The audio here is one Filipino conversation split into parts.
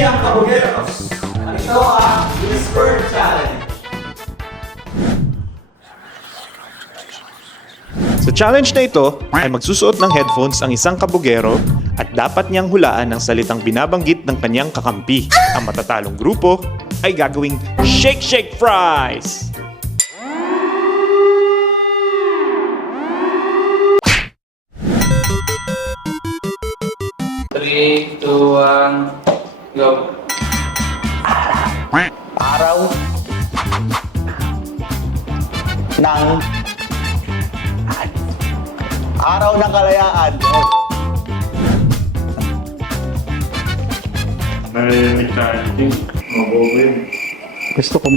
Pamilyang Kabugeros. Ito ang Whisper Challenge. Sa challenge na ito ay magsusuot ng headphones ang isang kabugero at dapat niyang hulaan ang salitang binabanggit ng kanyang kakampi. Ang matatalong grupo ay gagawing Shake Shake Fries! Three, two, one, go. Araw ng kalayaan. Narinig tayo. Mabobin. Gusto ko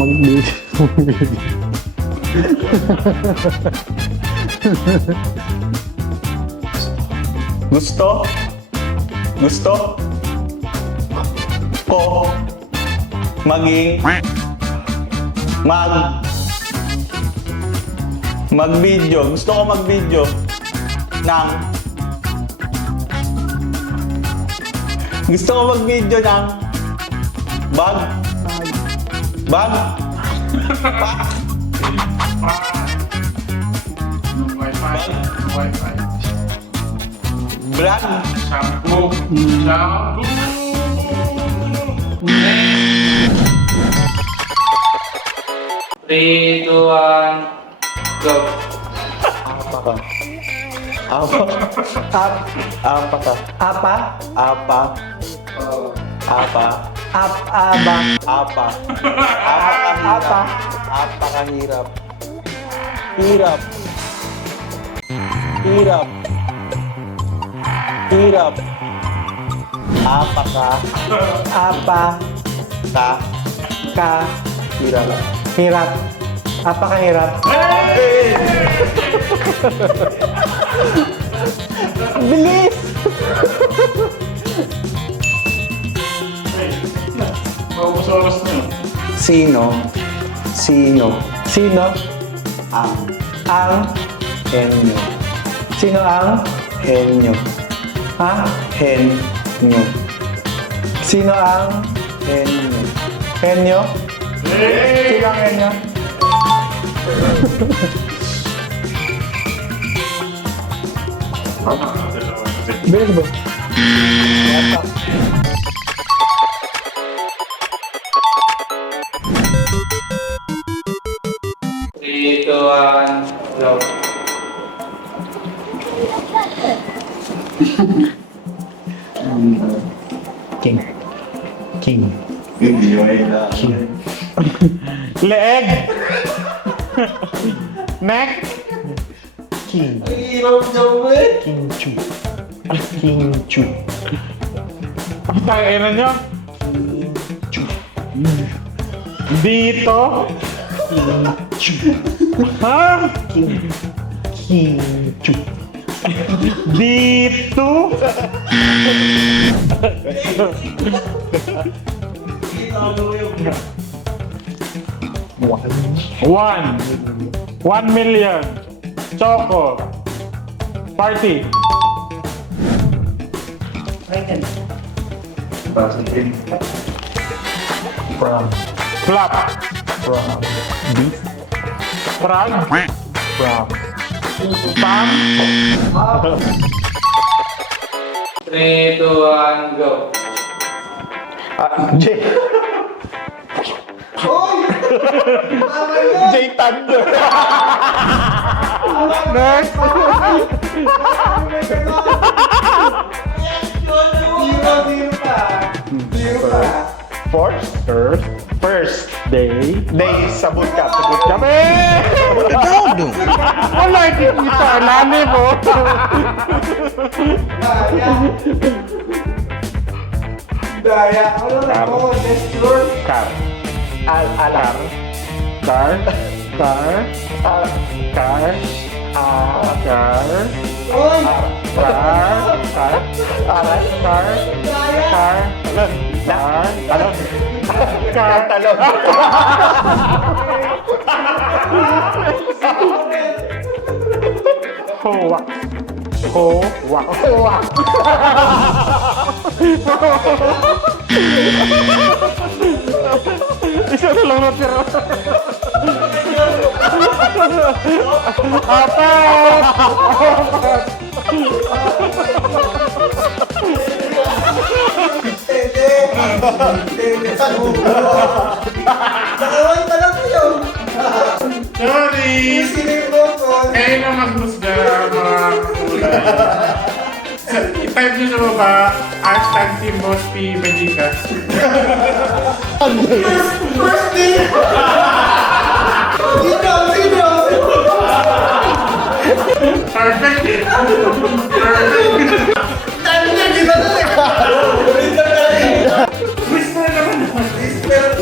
mag-video. Gusto ko maging mag-video. Gusto ko mag-video ng bag Wi-Fi. Wi-Fi. brand Shampoo. Shampoo. Three, two, one, go. Apakahirap. Hirap. Hirap. Apakahirap. Bilis! Maubos oras na yun. Sino Sino ang henyo? Sino ang henyo? henyo? Sino ang Henyo. henyo? Sino ang henyo? Bilis ba? Three, two, one, go. King. Hindi may lang. Leeg! Neck! King. Ang hirap dyan mo eh. King Chu. Tayo na nyo. Dito. Ha? King Chu. Dito. One million. Choco. Party. From. Flap. From. Beef. Frog. From. Pam. Three, two, one, go. J. J Thunder. Next. Zero pa. First day. Sabot ka. Wala, kita. Lani mo. Daya. Ano na po? Gesture. Car. Alarm. Car. Talong. Hoa. Isa na lang natira. Apat! Hindi. Saan mo? Nakawan pa lang kayo. Sorry! Sino yung bokon? Kayo na maghusga, mga kulay. I-type nyo sa baba, hashtag Team Boss P. Bajikas. First name! Sino? Perfect! Perfect! Tayo na, di ba na? Whisper naman!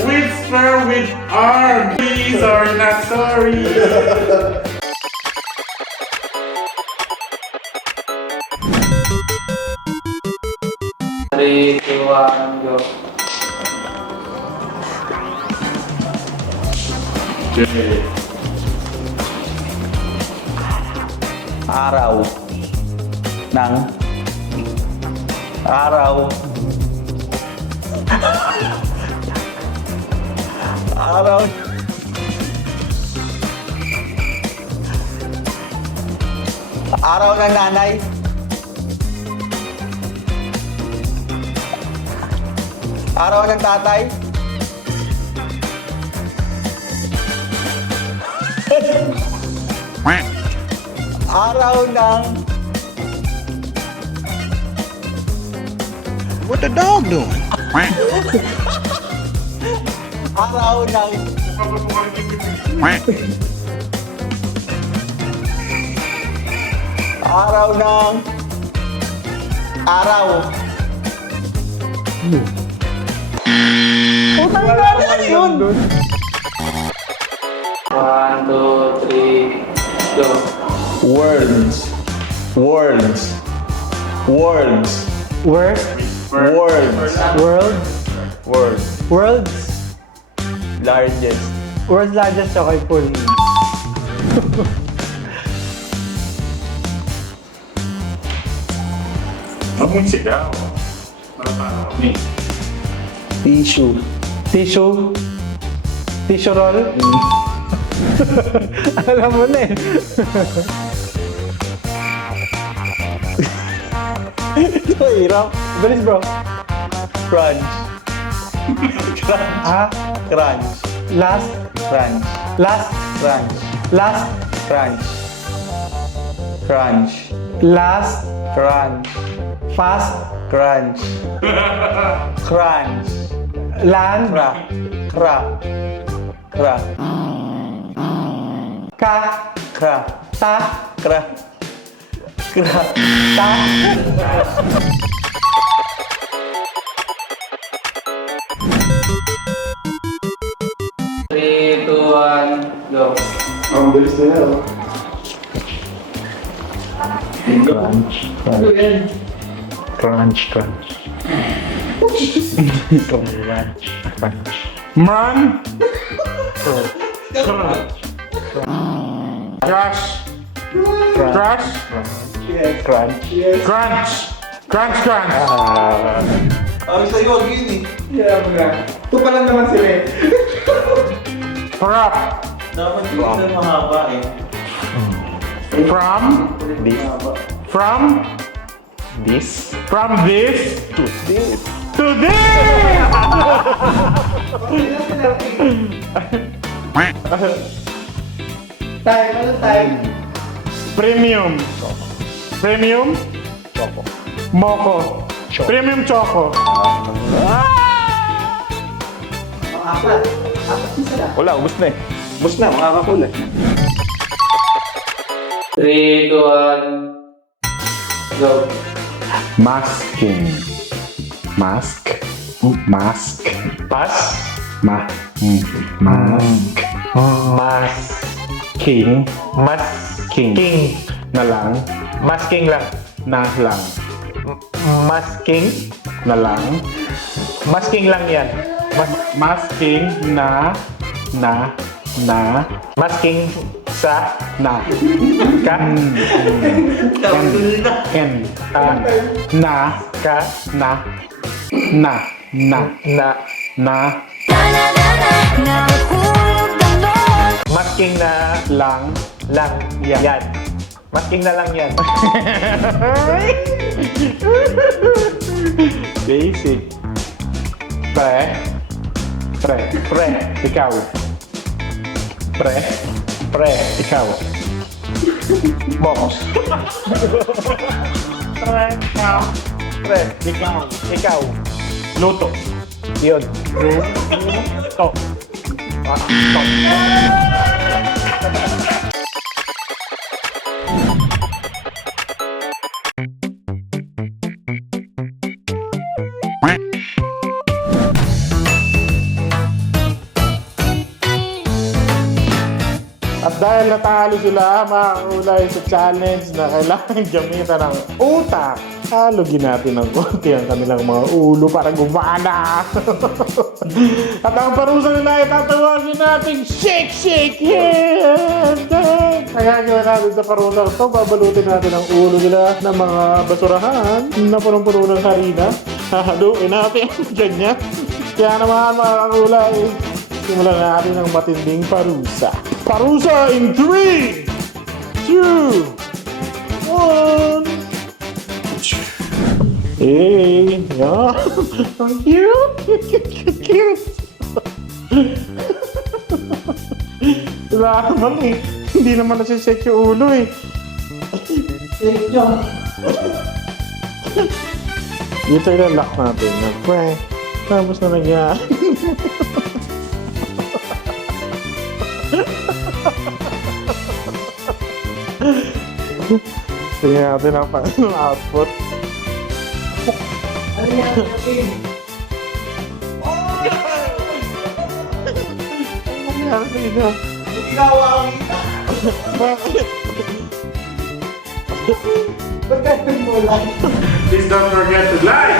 Whisper with arm! Please or not sorry! 3, 2, 1, go. Okay. Araw. Ng. Araw. Araw. Araw ng nanay. Araw ng tatay. Araw ng... What the dog doing? Araw ng... Araw ng... Araw. Putang ina na yun! 1, 2, 3, go. Words. Words. Words. Word? Words. World? Words. Worlds? Largest. World's largest okay full. Huwag mong sigaw. Para paano kami? Tissue. Tissue? Tissue roll? Alam mo na eh. Ito hirap. Bilis bro. Crunch. Crunch. Ah? Crunch. Last? Crunch. Last? Crunch. Last? Crunch. Crunch. Last? Crunch. Fast? Crunch. Crunch. Land? Cra. Cra. Cra. Ka? Cra. Ta? Cra. Cra. Ta? 3, 2, 1, go. Ang bilis nila, oh. Crunch. Crunch. Crunch. Crunch. Crunch. Man! Crush! Crush! Crunch. Crunch! Crunch! Crunch! Ang sa'yo, wag yun eh. Ito pa lang naman sila eh. Prop! Dapat yun na mahaba eh. From? This. From? This. From this? To this. To this! Time, ano time? Premium. Premium? Choco. Moco. Choco. Premium Choco. Wala, ubus na eh. Ubus na, makakapula. 3, 2, 1, go. Masking. Mask. Mask. Pass. Mask. Masking. Masking. King. Na lang. Masking lang. Na lang. Masking. Na lang. Masking lang yan. Masking na. Masking sa Na. ka. N. Na. Ka. Na. Na. Masking na Lang. lang yan. Masking na lang yan. Basic. Pre. Pre. Ikaw. Pre. Ikaw. Box. Pre. Ikaw. Pre. Ikaw. Luto. Yun. To. At dahil natalo sila, makakulay sa challenge na kailangan gamitan ng utak, halugin natin ng konti ang kanilang mga ulo para gumana. At ang parusa nila ay tatawagin natin shake hand. Kaya gawin natin sa parusa ito, babalutin natin ang ulo nila ng mga basurahan na punong-puno ng harina. Hahaluin natin ganyan. Kaya naman mga kakulay, simulan natin ang matinding parusa. Parusa in 3, 2, 1. Hey, yeah. Ang cute. Wala naman eh. Hindi naman nasishake yung ulo eh. Dito ilalak natin na prank. Tapos na nagyan. Tingnan natin ang output. Ano nangyari dito? Bakit? Please don't forget to like,